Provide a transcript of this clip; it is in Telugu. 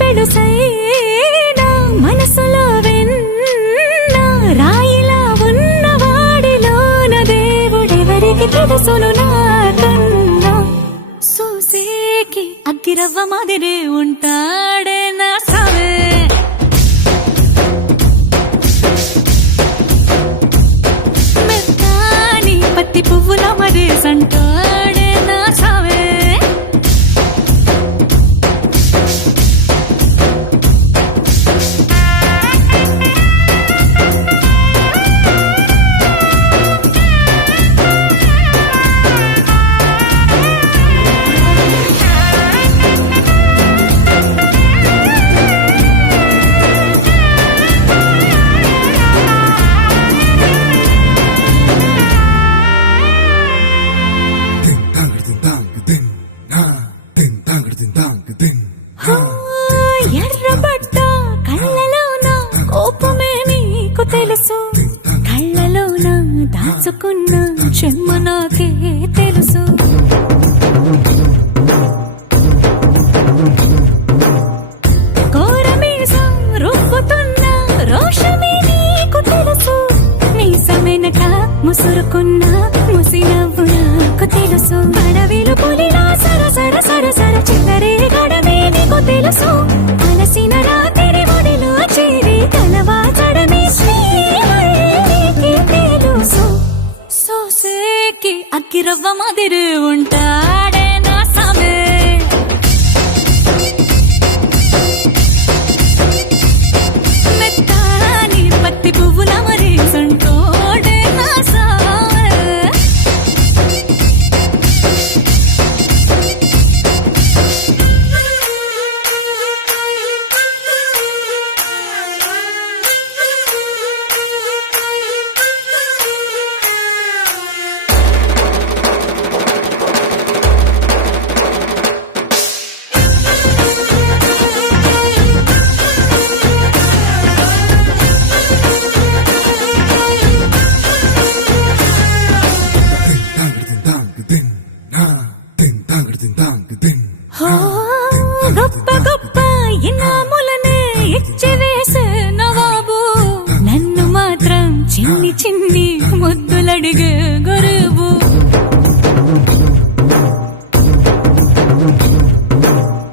పెడుసైనా మనసులో వెన్న రాయిలా ఉన్నవాడిలోన దేవుడెవరికి తెలుసును నాకన్నా సూసేకి అగ్గిరవ్వ మాదిరి ఉంటాడే నా సావే మెత్తాని పత్తి పువ్వుల మరి సంటాడే నా సావే ఎర్రబడ్డ కళ్ళలోన కోపమే నీకు తెలుసు కళ్ళలోన దాచుకున్న చెమ్మ నాకే తెలుసు కోరమీసం రుబ్బుతున్న రోషమే నీకు తెలుసు మీసమెనక ముసురుకున్న ముసినవ్వు నాకు తెలుసు అడవిలు పులిలా సరసర సరసర చిల్లరే గడమే నీకు తెలుసు అలసిన రాత్రి ఒడిలో చేరి తలవాచడమే శ్రీకి తెలుసు సోసేకి అగ్గిరవ్వ మాదిరి ఉంటాడే నా సామే మెత్తాని పత్తి పువ్వుల మరి సంటోడే నా సామే గొప్ప గొప్ప ఇనాములనే ఇచ్చి వేసే నవాబు నన్ను మాత్రం చిన్ని చిన్ని ముద్దులడిగే